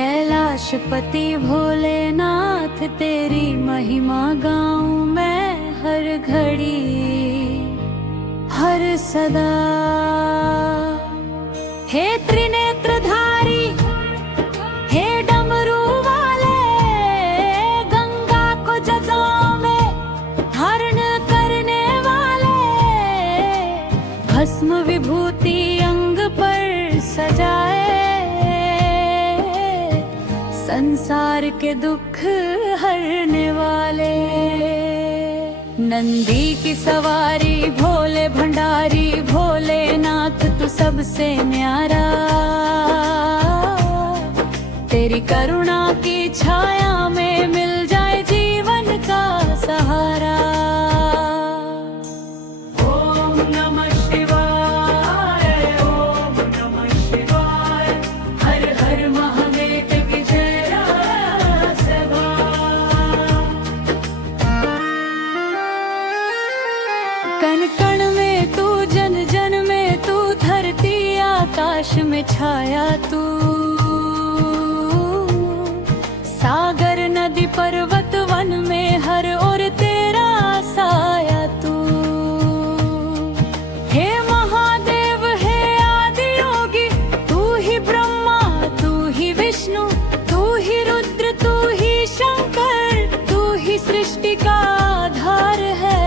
कैलाशपति भोलेनाथ तेरी महिमा गाऊं मैं हर घड़ी हर सदा। हे त्रिनेत्रधारी, हे डमरू वाले, गंगा को जगों में हरण करने वाले, भस्म विभूति अंग पर सजाए, संसार के दुख हरने वाले। नंदी की सवारी भोले भंडारी, भोलेनाथ तू सबसे न्यारा, तेरी करुणा की छाया में मिल जाए जीवन का सहारा। ओम नमः शिवाय, ओम नमः शिवाय, हर हर महादेव की जय सभा। कण कण में तू, जन जन में तू, धरती आकाश में छाया तू, सागर नदी पर्वत वन में हर ओर तेरा साया तू। हे महादेव, हे आदि योगी, तू ही ब्रह्मा, तू ही विष्णु, तू ही रुद्र, तू ही शंकर, तू ही सृष्टि का आधार है।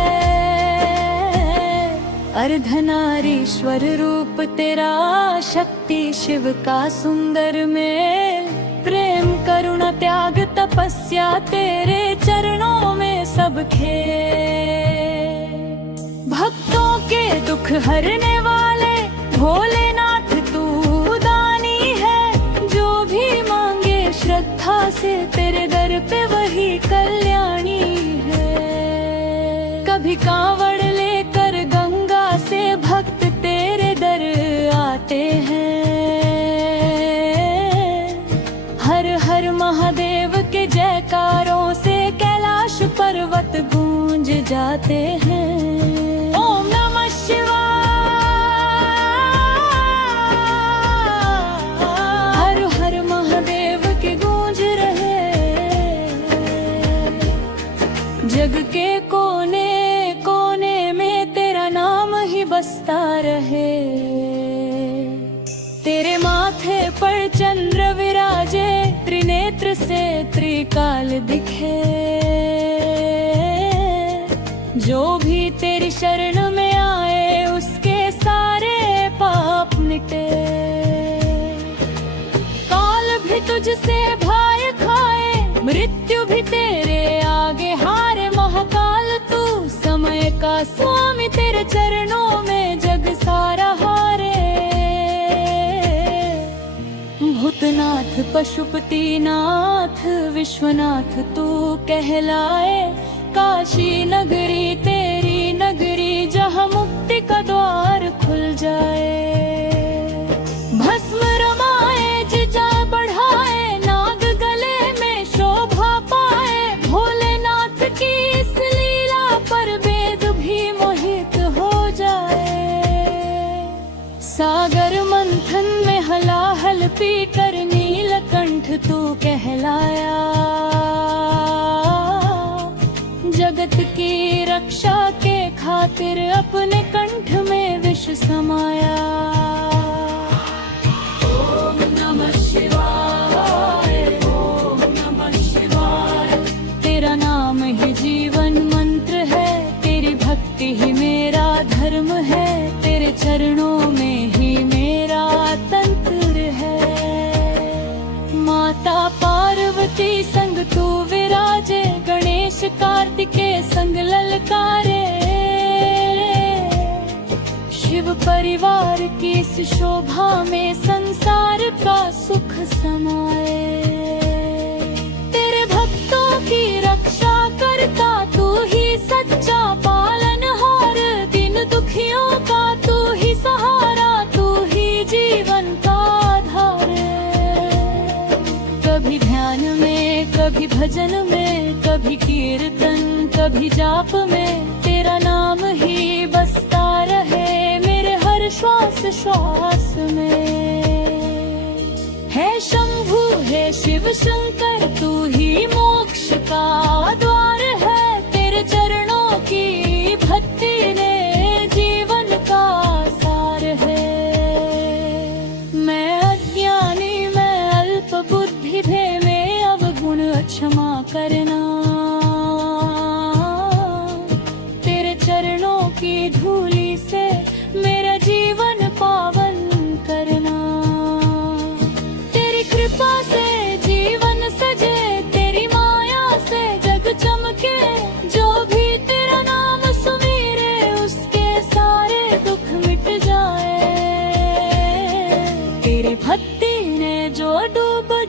अर्धनारीश्वर रूप तेरा, शक्ति शिव का सुंदर मेल, प्रेम करुणा त्याग तपस्या तेरे चरणों में सब खेल। भक्तों के दुख हरने वाले भोलेनाथ तू दानी है, जो भी मांगे श्रद्धा से तेरे दर पे वही कल्याणी है। कभी कांवड़ लेकर गंगा से भक्त तेरे दर आते हैं, हर हर महादेव के जयकारों से कैलाश पर्वत गूंज जाते हैं। ओम नमः शिवाय, हर हर महादेव के गूंज रहे, जग के कोने कोने में तेरा नाम ही बसता रहे। तेरे माथे पर चंद्र विराजे, त्रिनेत्र से त्रिकाल दिखे, जो भी तेरी शरण में आए उसके सारे पाप मिटे। काल भी तुझसे भाई खाए, मृत्यु भी तेरे आगे हारे, महाकाल तू समय का स्वामी, तेरे चरणों में जग सारा हारे। भूतनाथ पशुपतिनाथ विश्वनाथ तू कहलाए, काशी नगरी तेरी नगरी, जहाँ मुक्ति का द्वार खुल जाए। भस्म रमाए जिजा बढ़ाए, नाग गले में शोभा पाए, भोलेनाथ की इस लीला पर वेद भी मोहित हो जाए। सागर मंथन में हलाहल पीकर नीलकंठ तू कहलाया, जगत की रक्षा के खातिर अपने कंठ में विष समाया। ओम नमः शिवाय, ओम नमः शिवाय, तेरा नाम ही जीवन मंत्र है, तेरी भक्ति ही मेरा धर्म है, तेरे चरणों में ही मेरा तंत्र है। माता पार्वती संग तू विराजे, गणेश कार्तिकेय संग ललकारे, शिव परिवार की इस शोभा में संसार का सुख समाए। तेरे भक्तों की रक्षा करता तू ही सच्चा पालनहार, दिन दुखियों का तू ही सहारा, तू ही जीवन का आधार। कभी ध्यान में, कभी भजन में, कभी कीर्तन, कभी जाप में, तेरा नाम ही बसता रहे मेरे हर श्वास श्वास में। है शंभु है शिव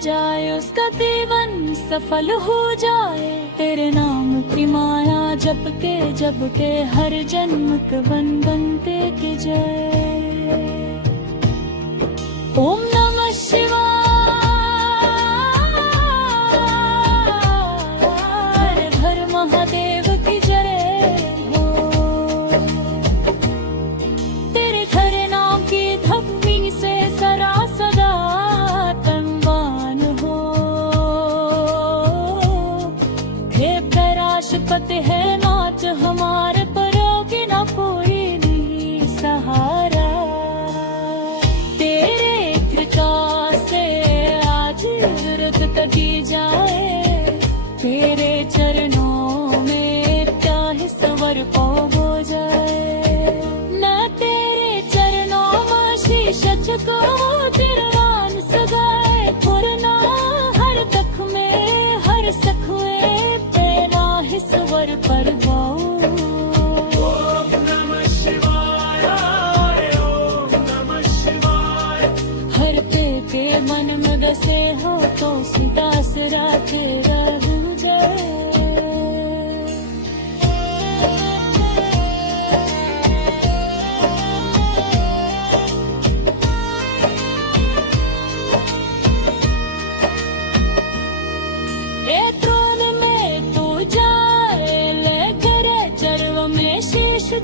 जाए, उसका जीवन सफल हो जाए। तेरे नाम की माया जप के हर जन्म के वन बनते के जय। ओम नमः शिवाय, हर हर महादेव की जय हो। तेरे खरे नाम की धप्पी से सरा सदा तनवान हो। हे पैराशपति है नाच हमारे, परोगी ना पूरी नी सहारा। तेरे कृपा से आज व्रत तकी जाए, तेरे चरणों में क्या ही सवर पाओ हो जाए। न तेरे चरणों में शीश झुको, तिरवान सगाए पुरना हर तक में हर सखुए तेरा ही सवर पर गाओ। ओम नमः शिवाय, ओम नमः शिवाय। हर पे के मन में बसे हो तो सीता सरा तेरा जय।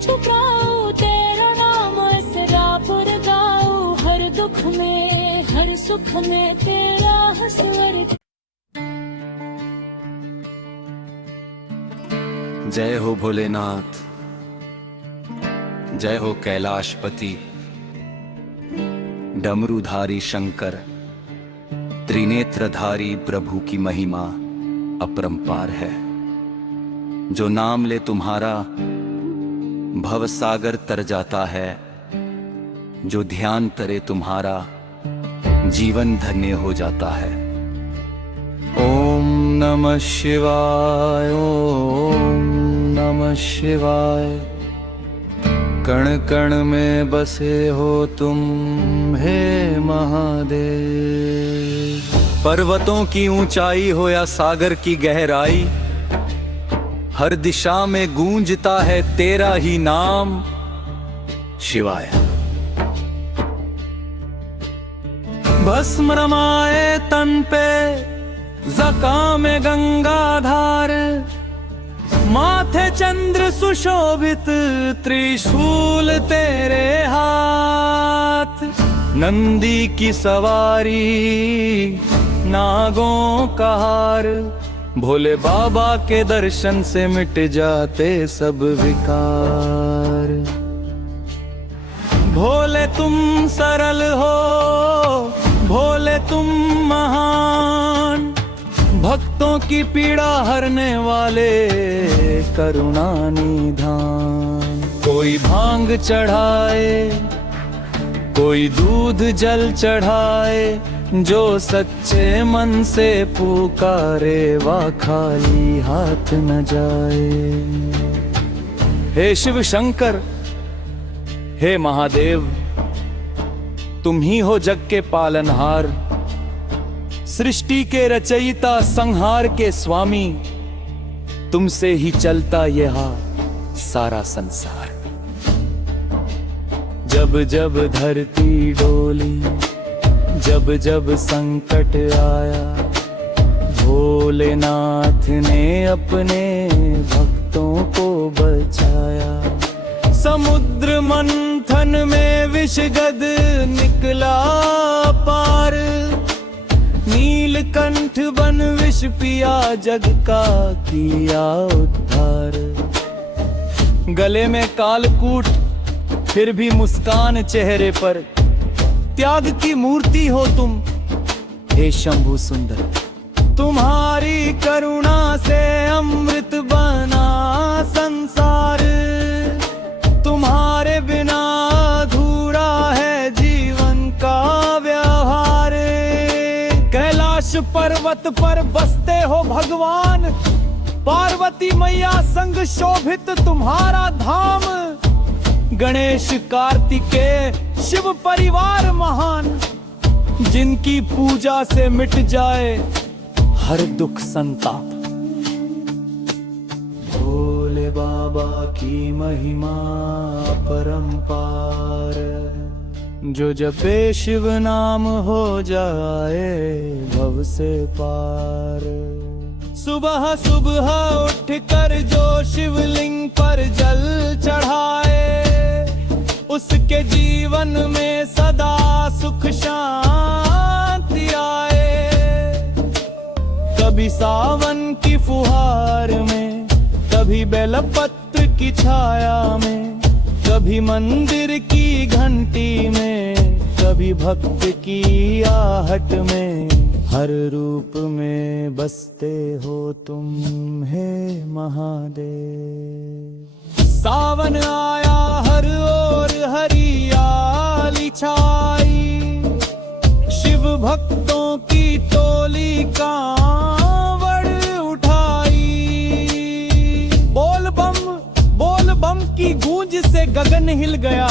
छुपाऊं तेरा नाम सरापुर गाऊं, हर दुख में हर सुख में तेरा हंसवर। जय हो भोलेनाथ, जय हो कैलाशपति, डमरूधारी शंकर, त्रिनेत्रधारी प्रभु की महिमा अपरंपार है। जो नाम ले तुम्हारा भव सागर तर जाता है, जो ध्यान करे तुम्हारा जीवन धन्य हो जाता है। ओम नमः शिवाय, ओम नमः शिवाय। कण कण में बसे हो तुम हे महादेव। पर्वतों की ऊंचाई हो या सागर की गहराई, हर दिशा में गूंजता है तेरा ही नाम शिवाय। भस्म रमाए तन पे ज़काम गंगाधार, माथे चंद्र सुशोभित त्रिशूल तेरे हाथ। नंदी की सवारी नागों का हार, भोले बाबा के दर्शन से मिट जाते सब विकार। भोले तुम सरल हो, भोले तुम महान, भक्तों की पीड़ा हरने वाले करुणा निधान। कोई भांग चढ़ाए, कोई दूध जल चढ़ाए, जो सच्चे मन से पुकारे वा खाली हाथ न जाए। हे शिव शंकर, हे महादेव, तुम ही हो जग के पालनहार, सृष्टि के रचयिता संहार के स्वामी। तुमसे ही चलता यह सारा संसार। जब जब धरती डोली, जब जब संकट आया, भोलेनाथ ने अपने भक्तों को बचाया। समुद्र मंथन में विषगद निकला पार, नीलकंठ बन विष पिया, जग का किया उद्धार। गले में कालकूट फिर भी मुस्कान चेहरे पर, त्याग की मूर्ति हो तुम हे शंभु सुंदर। तुम्हारी करुणा से अमृत बना संसार, तुम्हारे बिना अधूरा है जीवन का व्यवहार। कैलाश पर्वत पर बसते हो भगवान, पार्वती मैया संग शोभित तुम्हारा धाम। गणेश कार्तिकेय शिव परिवार महान, जिनकी पूजा से मिट जाए हर दुख संताप। भोले बाबा की महिमा परंपार, जो जपे शिव नाम हो जाए भव से पार। सुबह सुबह उठ कर जो शिवलिंग पर जल चढ़ाए, उसके जीवन में सदा सुख शांति आए। कभी सावन की फुहार में, कभी बेलपत्र की छाया में, कभी मंदिर की घंटी में, कभी भक्त की आहट में, हर रूप में बसते हो तुम हे महादेव। सावन आया हर ओर हरियाली छाई, शिव भक्तों की टोली कांवड़ उठाई। बोल बम की गूंज से गगन हिल गया,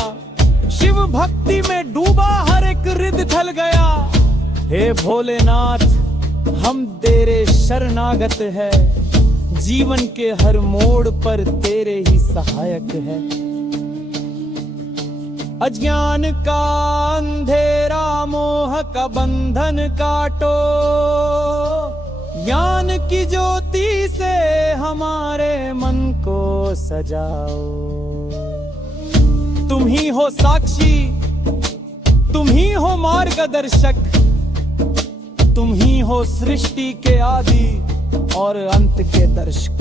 शिव भक्ति में डूबा हर एक हृदय ढल गया। हे भोलेनाथ हम तेरे शरणागत है, जीवन के हर मोड़ पर तेरे ही सहायक है। अज्ञान का अंधेरा मोह का बंधन काटो, ज्ञान की ज्योति से हमारे मन को सजाओ। तुम ही हो साक्षी, तुम ही हो मार्गदर्शक, तुम ही हो सृष्टि के आदि और अंत के दर्शक।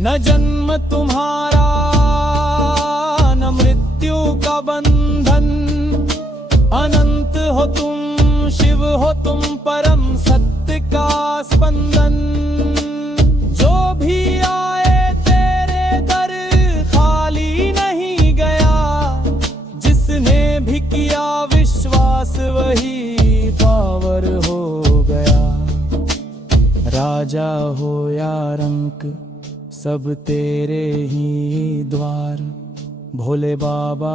न जन्म तुम्हारा न मृत्यु का बंधन, अनंत हो तुम शिव हो तुम परम सत्य का स्पंदन। जो भी आए तेरे दर खाली नहीं गया, जिसने भी किया विश्वास वही पावर हो गया। राजा हो या रंक सब तेरे ही द्वार, भोले बाबा।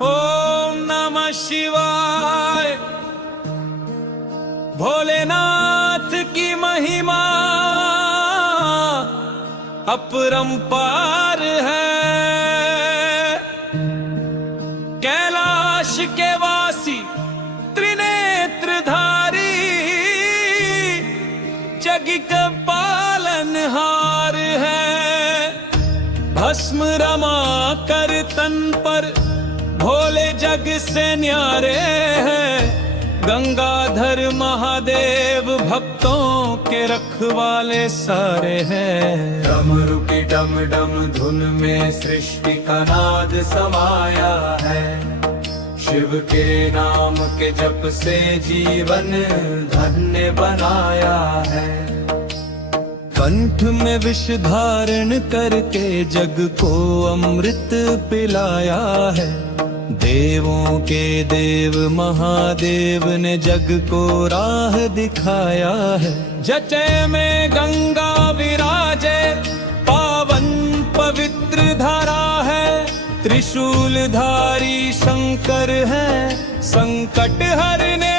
ओम नमः शिवाय। भोलेनाथ की महिमा अपरंपार है। कैलाश के वासी त्रिनेत्रधारी, जग का पालनहार है। भस्म रमा कर तन पर भोले जग से न्यारे हैं। गंगाधर महादेव भक्तों के रखवाले सारे हैं। डमरू की डम डम धुन में सृष्टि का नाद समाया है। शिव के नाम के जप से जीवन धन्य बनाया है। कंठ में विष धारण करके जग को अमृत पिलाया है। देवों के देव महादेव ने जग को राह दिखाया है। जटे में गंगा विराजे पावन पवित्र धारा है। त्रिशूलधारी शंकर है, संकट हरने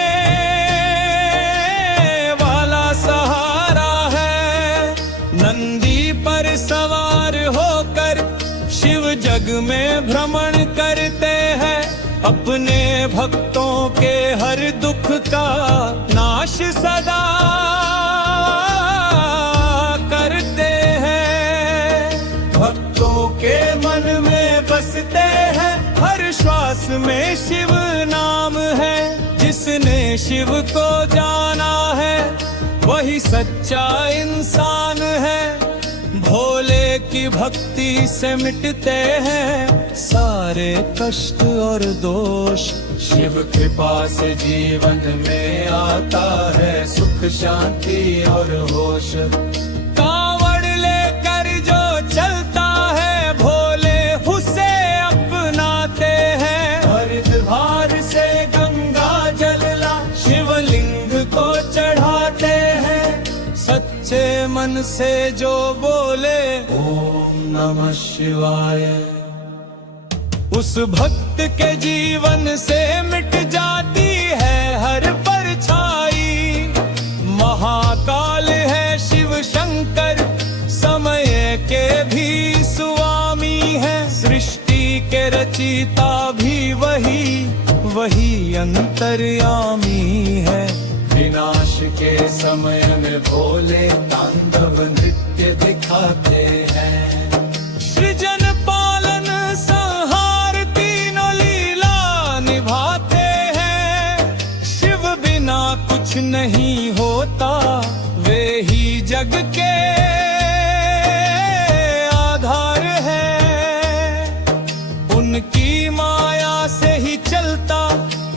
वाला सहारा है। नंदी पर सवार होकर शिव जग में भ्रमण करते हैं। अपने भक्तों के हर दुख का नाश सदा करते हैं। भक्तों के मन में बसते हैं, हर श्वास में शिव नाम है। जिसने शिव को जाना है वही सच्चा इंसान है। भोले की भक्ति से मिटते हैं सारे कष्ट और दोष। शिव कृपा से जीवन में आता है सुख शांति और होश। कांवड़ लेकर जो चलता है भोले उसे अपनाते हैं। हरिद्वार से गंगा जल ला शिवलिंग को चढ़ाते हैं। सत्य मन से जो बोले ओम नमः शिवाय, उस भक्त के जीवन से मिट जाती है हर परछाई। महाकाल है शिव शंकर, समय के भी स्वामी है, सृष्टि के रचिता भी वही अंतर्यामी है। विनाश के समय में भोले तांडव नृत्य दिखाते हैं। सृजन पालन संहार तीनों लीला निभाते हैं। शिव बिना कुछ नहीं होता, वे ही जग के आधार है। उनकी माया से ही चलता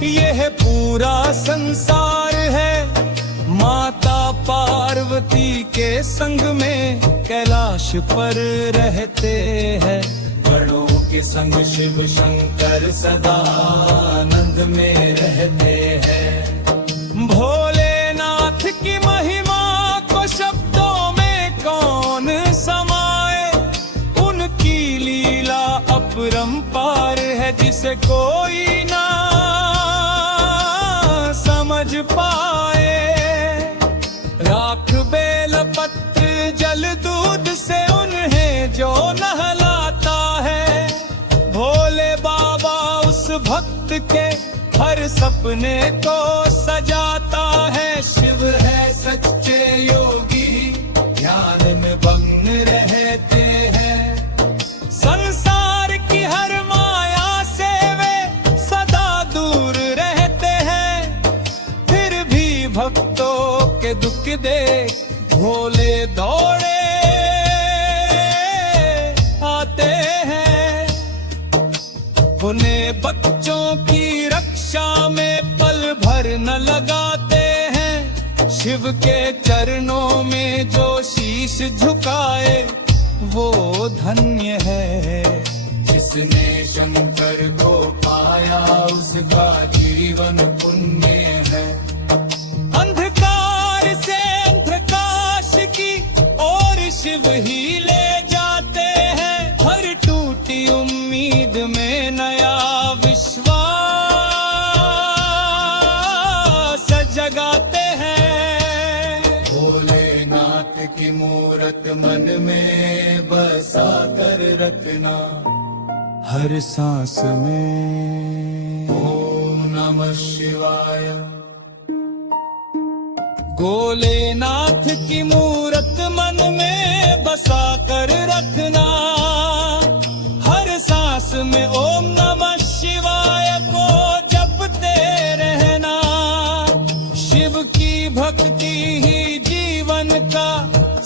यह पूरा संसार है। माता पार्वती के संग में कैलाश पर रहते हैं। बड़ों के संग शिव शंकर सदा आनंद में रहते हैं। भोलेनाथ की महिमा को शब्दों में कौन समाए, उनकी लीला अपरंपार है, जिसे कोई ना समझ पाए। राख बेल पत्र जल दूध से उन्हें जो नहलाता है, भोले बाबा उस भक्त के हर सपने को सजाता है। शिव है सच्चे योगी, ध्यान में मग्न रहते हैं। संसार की हर माया से वे सदा दूर रहते हैं। फिर भी भक्तों के दुख देख भोले दौड़े आते हैं। उन्हें बच्चों की रक्षा में पल भर न लगाते हैं। शिव के चरणों में जो शीश झुकाए वो धन्य है। जिसने शंकर को पाया उसका जीवन पुण्य है। अंधकार से प्रकाश की ओर शिव ही ले जाते हैं। हर टूटी उम्मीद में नया विश्वास जगाते हैं। भोलेनाथ की मूरत मन में बसा कर रखना, हर सांस में ओम नमः शिवाय। भोलेनाथ की मूरत मन में बसा कर रखना, हर सांस में ओम नमः शिवाय को जपते रहना। शिव की भक्ति ही जीवन का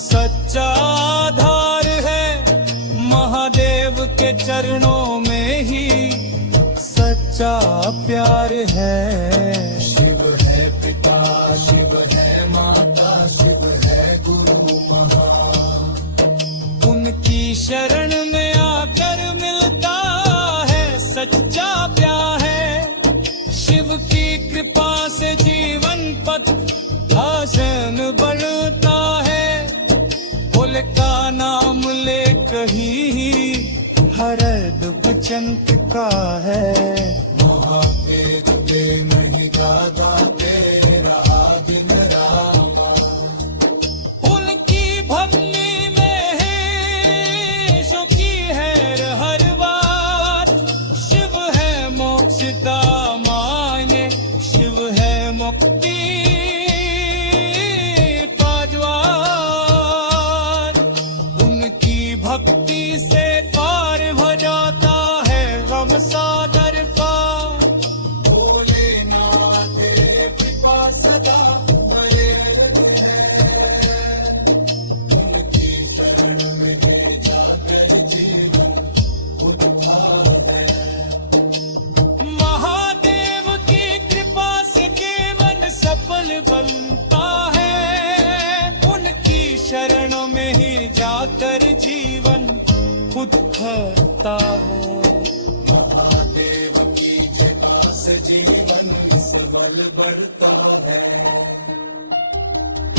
सच्चा आधार है। महादेव के चरणों में ही सच्चा प्यार है। शिव है पिता, शिव है माता, शिव है गुरु महान। उनकी शरण में आकर मिलता है सच्चा प्यार है। शिव की कृपा से जीवन पथ आसान बनता है। भोले का नाम ले कहीं हर दुख चमकता है। महादेव के नहीं ज्यादा तेरा दिन रामा, उनकी भक्ति में है सुखी है हर बात। शिव है मोक्ष का मायने, शिव है मुक्ति का द्वार। उनकी भक्ति से पार हो जाता है गम सागर का। भोलेनाथ कृपा सदा बने रहते। उनकी शरण में ले जाकर जीवन उठता है। महादेव की कृपा से जीवन सफल बनता है। उनकी शरणों में ही जाकर जीवन खुद खता है। महादेव की कृपा से जीवन सफल बढ़ता है।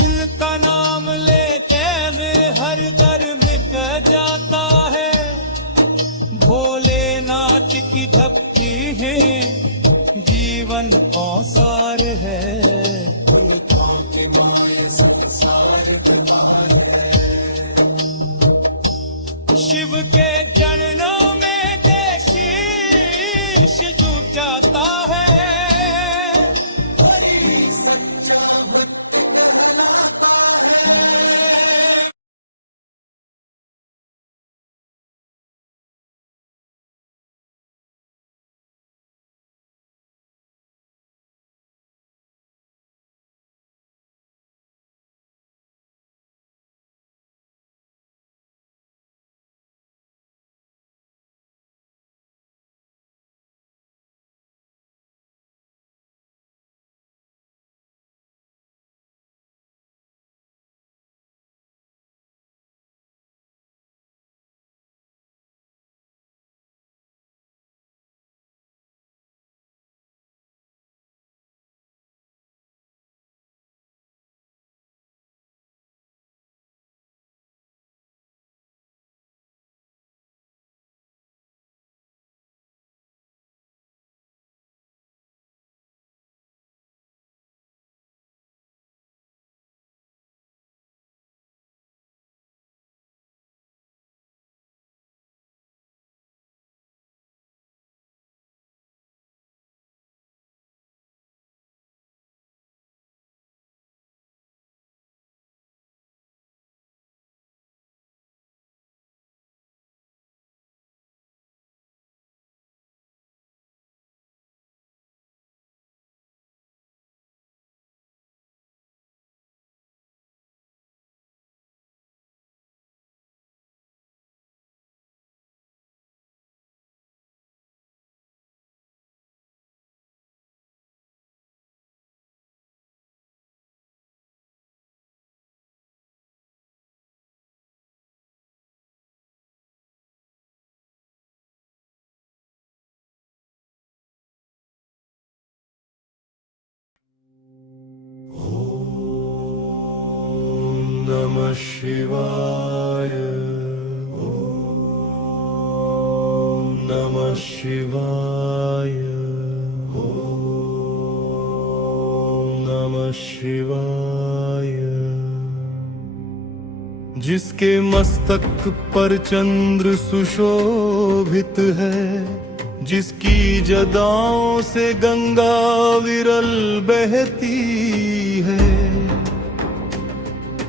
इनका नाम लेके में हर दर मिट जाता है। भोलेनाथ की भक्ति है, जीवन औसार है। उनका के माय संसार विकार है। शिव के चरणों में शीश झुक जाता है। वही सच्चा भक्त कहलाता है। नमः शिवाय। ओम नमः शिवाय। ओम नमः शिवाय। जिसके मस्तक पर चंद्र सुशोभित है, जिसकी जदाओं से गंगा विरल बहती है,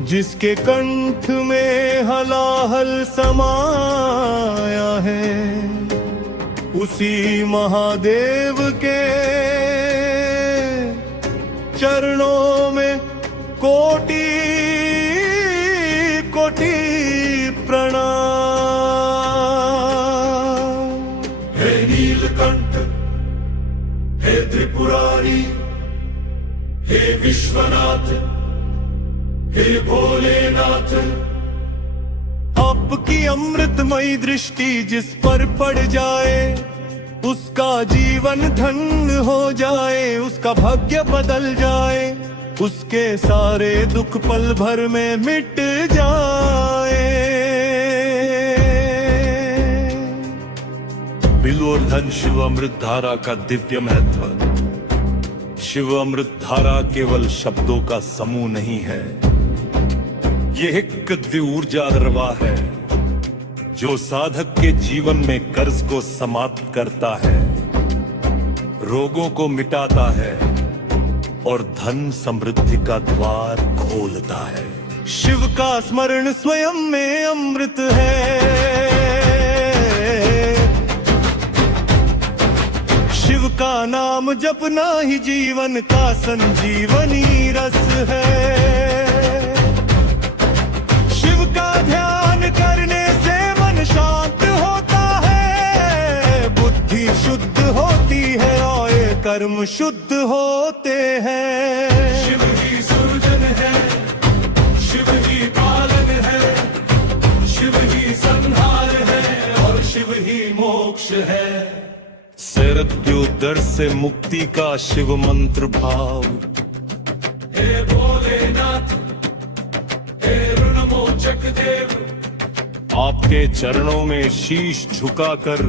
जिसके कंठ में हलाहल समाया है, उसी महादेव के चरणों में कोटि कोटि प्रणाम। हे नीलकंठ, हे त्रिपुरारी, हे विश्वनाथ, हे भोलेनाथ। आपकी अमृतमयी दृष्टि जिस पर पड़ जाए, उसका जीवन धन्य हो जाए, उसका भाग्य बदल जाए, उसके सारे दुख पल भर में मिट जाए। बिल्वोर्धन शिव अमृत धारा का दिव्य महत्व। शिव अमृत धारा केवल शब्दों का समूह नहीं है, ये एक दिव्य ऊर्जा दरवा है जो साधक के जीवन में कर्ज को समाप्त करता है, रोगों को मिटाता है और धन समृद्धि का द्वार खोलता है। शिव का स्मरण स्वयं में अमृत है। शिव का नाम जपना ही जीवन का संजीवनी रस है। ध्यान करने से मन शांत होता है, बुद्धि शुद्ध होती है और कर्म शुद्ध होते हैं। शिव ही सृजन है, शिव ही पालन है, शिव ही संहार है और शिव ही मोक्ष है। मृत्युदर से मुक्ति का शिव मंत्र भाव। हे भोलेनाथ, हे ऋण मोचक, आपके चरणों में शीश झुकाकर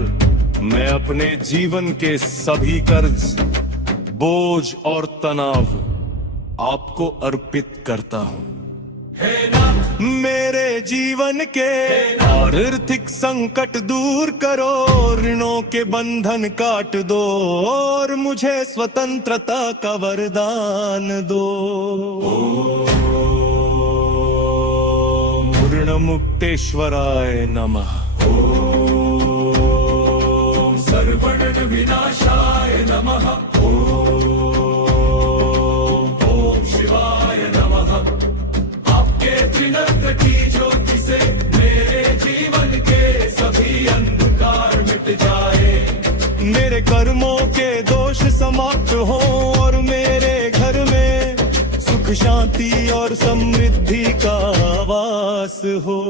मैं अपने जीवन के सभी कर्ज, बोझ और तनाव आपको अर्पित करता हूँ। मेरे जीवन के आर्थिक संकट दूर करो, ऋणों के बंधन काट दो और मुझे स्वतंत्रता का वरदान दो। मुक्तेश्वराय नमः। ओम सर्वण विनाशाय नमः। ओम शिवाय नमः। आपके त्रिनेत्र की ज्योति से मेरे जीवन के सभी अंधकार मिट जाए, मेरे कर्मों के दोष समाप्त हो और मेरे घर में सुख शांति और समृद्धि का वास हो।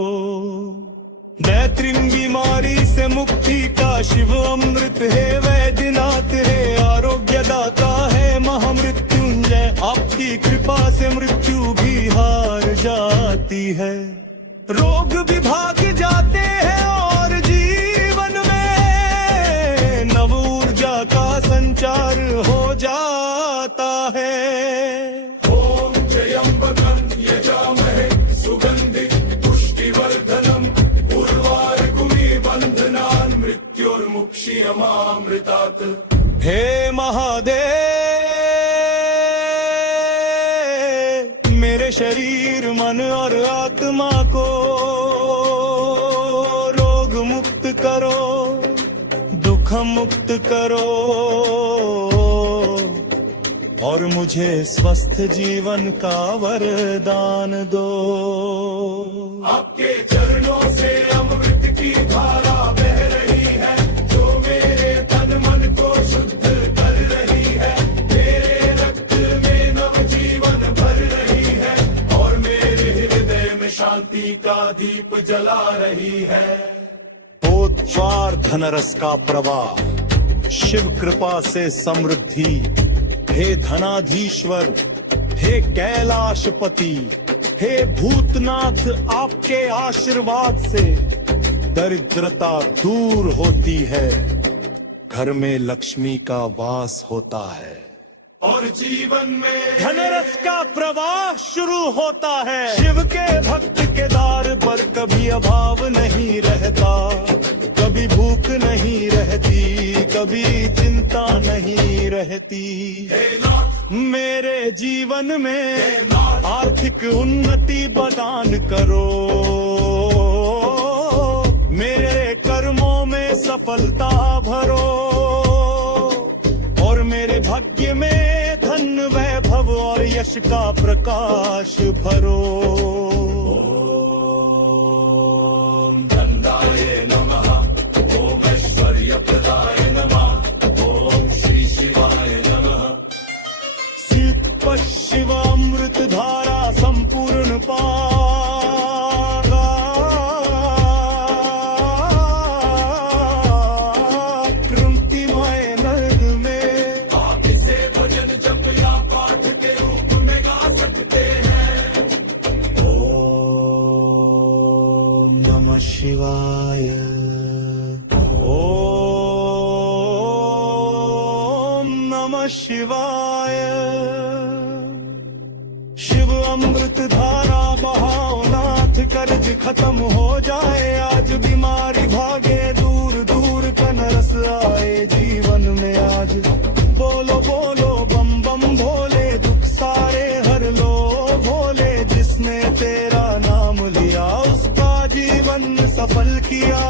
दैत्रिम बीमारी से मुक्ति का शिव अमृत है, वैद्यनाथ है, आरोग्य दाता है, महामृत्युंजय। आपकी कृपा से मृत्यु भी हार जाती है, रोग भी भाग जाते हैं और जीवन में नव ऊर्जा का संचार हो जाता है। हे महादेव, मेरे शरीर मन और आत्मा को रोग मुक्त करो, दुख मुक्त करो और मुझे स्वस्थ जीवन का वरदान दो। आपके चरणों से अमृत की धारा बह रही है, जो मेरे तन मन को शुद्ध कर रही है, मेरे रक्त में नव जीवन भर रही है और मेरे हृदय में शांति का दीप जला रही है। पोतवार धनरस का प्रवाह, शिव कृपा से समृद्धि, हे धनाधीश्वर, हे कैलाशपति, हे भूतनाथ, आपके आशीर्वाद से दरिद्रता दूर होती है, घर में लक्ष्मी का वास होता है और जीवन में धनरस का प्रवाह शुरू होता है। शिव के भक्त के द्वार पर कभी अभाव नहीं रहता, कभी भूख नहीं रहती, कभी चिंता नहीं रहती। मेरे जीवन में आर्थिक उन्नति प्रदान करो, मेरे कर्मों में सफलता भरो और मेरे भाग्य में धन वैभव और यश का प्रकाश भरो। ओम नंदाय नमः। ओम ऐश्वर्य प्रदाय नमः। ओम श्री शिवाय नमः। सिद्ध शिव अमृत धारा संपूर्ण शिवाय। ओम नमः शिवाय। शिव अमृत धारा बहाओ नाथ, कर्ज खत्म हो जाए, आज बीमारी भागे दूर दूर, कनरस आए जीवन में आज। बोलो बोलो बम बम भोले, दुख सारे हर लो भोले, जिसने तेरा नाम लिया उसका जीवन सफल किया।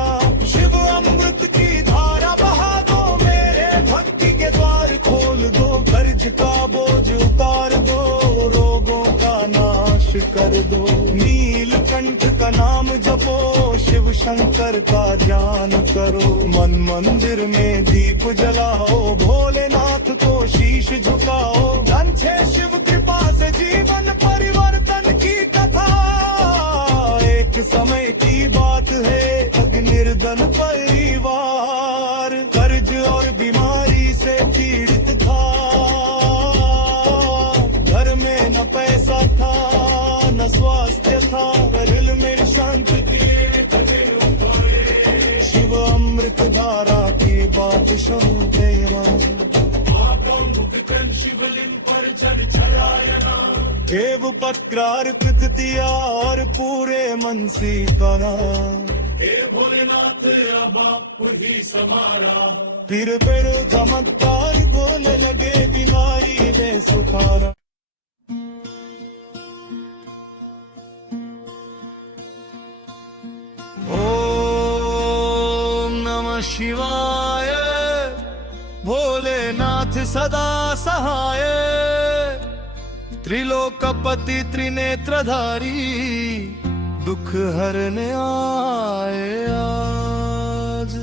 शिव अमृत की धारा बहा दो, मेरे भक्ति के द्वार खोल दो, कर्ज का बोझ उतार दो, रोगों का नाश कर दो। नीलकंठ का नाम जपो, शिव शंकर का ध्यान करो, मन मंदिर में दीप जलाओ, भोलेनाथ को शीश झुकाओ। धन छे शिव कृपा से जीवन परिवर्तन की कथा, एक समय की बात है, निर्धन परिवार कर्ज और बीमारी से पीड़ित था, घर में न पैसा था न स्वास्थ्य था, दिल में शांति धारा की बात सुनते मन देव पत्कार कृतिया और पूरे मन सीतारा हे भोलेनाथ अब आप ही समारा फिर चमत्कार बोले लगे बीमारी में सुखारा ओम नमः शिवाय भोलेनाथ सदा सहाय त्रिलोकपति त्रिनेत्रधारी दुख हरने आए आज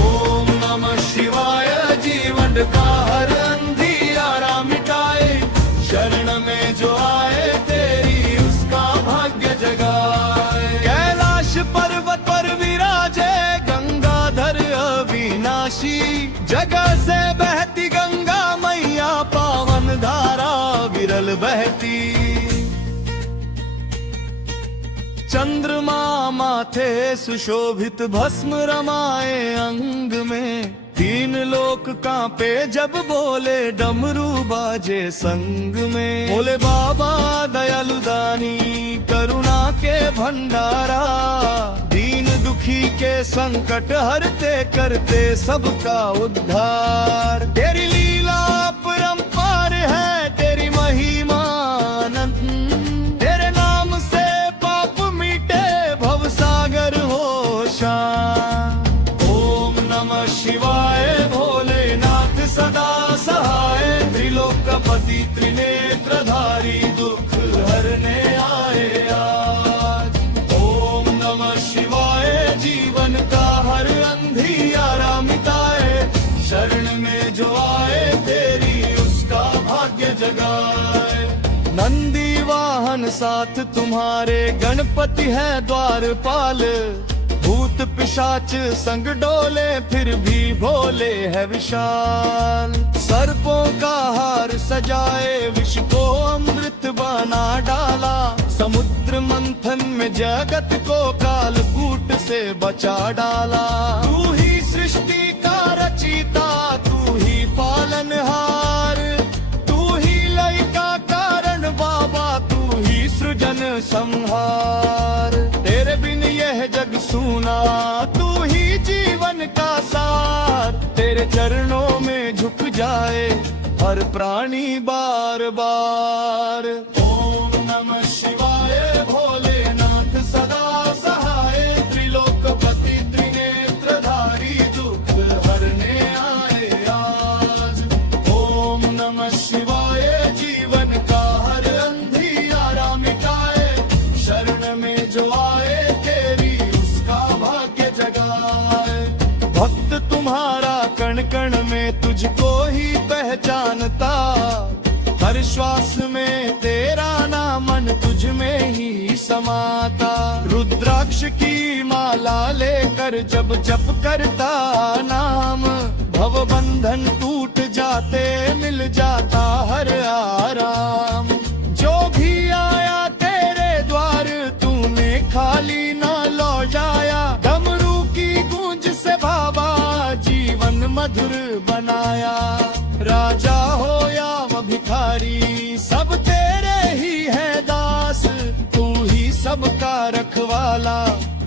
ओम नमः शिवाय जीवन का हर अंधियारा मिटाए शरण में जो आए तेरी उसका भाग्य जगाए कैलाश पर्वत पर विराजे गंगाधर अविनाशी जगह से बहती गंगा मैया पावन धारा विरल बहती चंद्रमा माथे सुशोभित भस्म रमाए अंग में तीन लोक कांपे जब बोले डमरू बाजे संग में बोले बाबा दयालु दानी करुणा के भंडारा दीन दुखी के संकट हरते करते सबका उद्धार तेरी लीला परंपार है तेरी महिमा अनंत तेरे नाम से पाप मिटे भव सागर हो शांत ओम नमः शिवाय भोलेनाथ सदा सहाय त्रिलोकपति त्रिनेत्रधारी दुख हरने आए आज ओम नमः शिवाय जीवन का हर अंधियारा मिटाए शरण में जो आए तेरी उसका भाग्य जगाए नंदी वाहन साथ तुम्हारे गणपति है द्वारपाल भूत पिशाच संग डोले फिर भी भोले है विशाल सर्पों का हार सजाए विष को अमृत बना डाला समुद्र मंथन में जगत को कालकूट से बचा डाला तू ही सृष्टि का रचयिता तू ही पालनहार तू ही लय का कारण बाबा तू ही सृजन संहार तेरे बिन यह जग सूना तू ही जीवन का सार तेरे चरणों में झुक जाए हर प्राणी बार बार ओम नमः शिवाय भोलेनाथ सदा सहाय त्रिलोकपति त्रिनेत्रधारी दुख हरने आए आज ओम नमः शिवाय जीवन का हर अंधियारा मिटाए शरण में जो आए तेरी उसका भाग्य जगाए भक्त तुम्हारा कण कण में तुझको ही पहचानता हर श्वास में तेरा नाम मन तुझ में ही समाता रुद्राक्ष की माला लेकर जब जप करता नाम भव बंधन टूट जाते मिल जाता हर आराम जो भी आया तेरे द्वार तूने खाली न लौटाया डमरू की गूंज से बाबा जीवन मधुर बनाया राजा हो या भिखारी सब तेरे ही है दास तू ही सबका रखवाला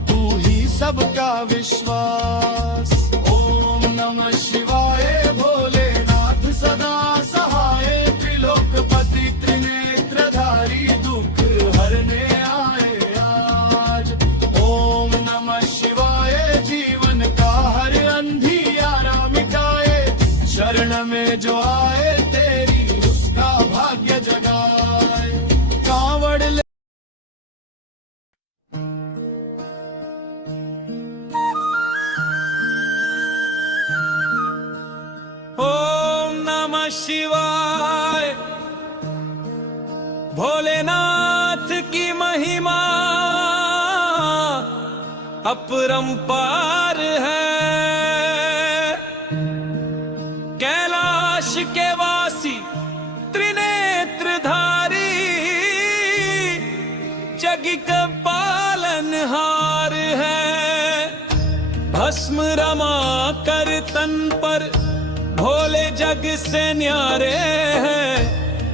तू ही सबका विश्वास ओम नमः शिवाय भोलेनाथ सदा सहाय त्रिलोकपति त्रिनेत्रधारी दुख हरने आए आज ओम नमः शिवाय जीवन का हर अंधियारा मिटाए शरण में जो आए तेरी उसका भाग्य जगाए कांवड़ ले ओम नमः शिवाय भोलेनाथ की महिमा अपरंपार है कैलाश के वासी त्रिनेत्रधारी जग का पालनहार है भस्म रमा कर तन पर भोले जग से न्यारे हैं।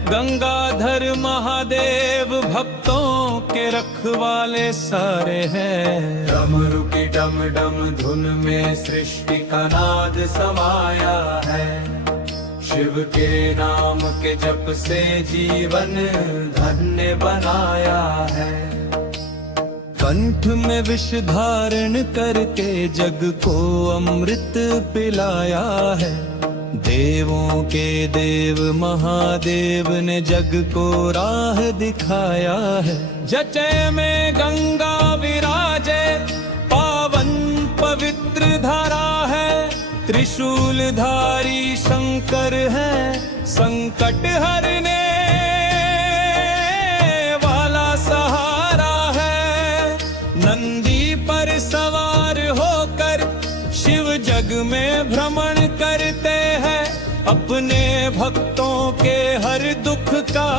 गंगाधर महादेव भक्तों के रखवाले सारे हैं। डमरू की डम डम धुन में सृष्टि का नाद समाया है। शिव के नाम के जप से जीवन धन्य बनाया है। कंठ में विष धारण करके जग को अमृत पिलाया है। देवों के देव महादेव ने जग को राह दिखाया है। जचय में गंगा विराजे पावन पवित्र धारा है। त्रिशूलधारी शंकर है संकट हरने वाला सहारा है। नंदी पर सवार होकर शिव जग में भ्रमण करते हैं। अपने भक्तों के हर दुख का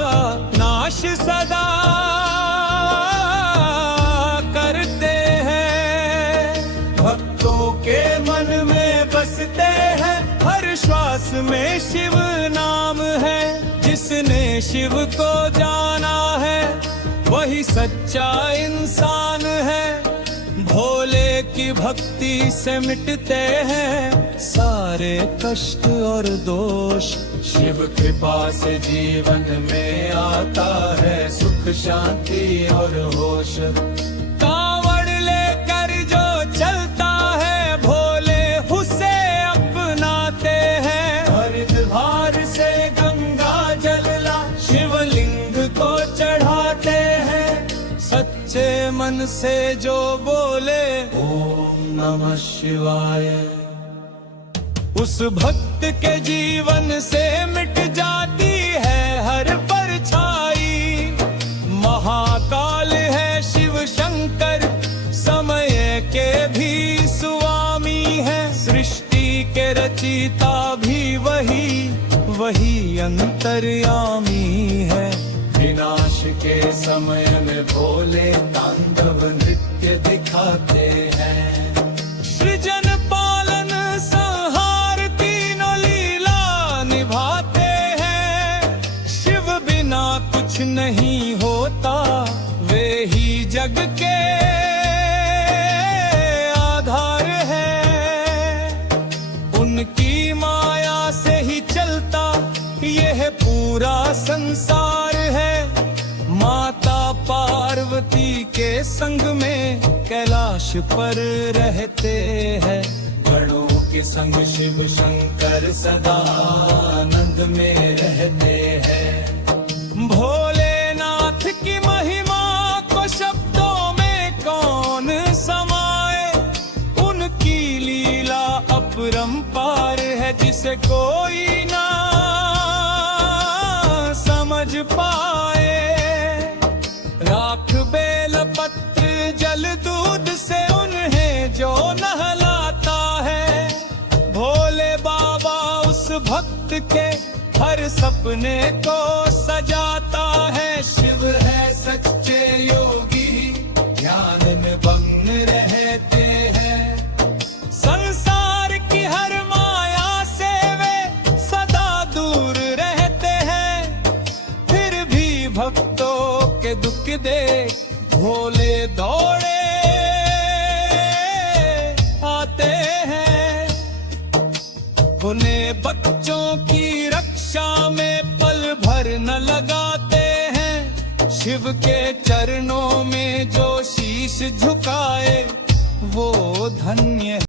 नाश सदा करते हैं। भक्तों के मन में बसते हैं। हर श्वास में शिव नाम है। जिसने शिव को जाना है वही सच्चा इंसान है। भोले की भक्ति से मिटते हैं सारे कष्ट और दोष। शिव कृपा से जीवन में आता है सुख शांति और होश। कांवड़ लेकर जो चलता है भोले उसे अपनाते हैं। हरिद्वार से गंगा जलला शिवलिंग को चढ़ाते हैं। सच्चे मन से जो बोले ओम नमः शिवाय, उस भक्त के जीवन से मिट जाती है हर परछाई। महाकाल है शिव शंकर समय के भी स्वामी है। सृष्टि के रचिता भी वही अंतर्यामी है। विनाश के समय में भोले तांडव नृत्य दिखाते हैं। सृजन पालन संहार तीनों लीला निभाते हैं। शिव बिना कुछ नहीं होता वे ही जग के आधार है। उनकी माया से ही चलता यह पूरा संसार है। माता पार्वती के संग में कैलाश पर रहते हैं। गणों के संग शिव शंकर सदा आनंद में रहते हैं। भोलेनाथ की महिमा को शब्दों में कौन समाए। उनकी लीला अपरंपार है जिसे कोई ना समझ पाए। राख बेल पत्र जल दूध से उन्हें जो नहलाता है। भोले बाबा उस भक्त के हर सपने को सजाता है। शिव है सच्चे योगी ध्यान में मग्न रहते हैं। संसार की हर माया से वे सदा दूर रहते हैं। फिर भी भक्तों के दुख देख भोले दौड़े आते हैं। उन्हें बच्चों की रक्षा में पल भर न लगाते हैं। शिव के चरणों में जो शीश झुकाए वो धन्य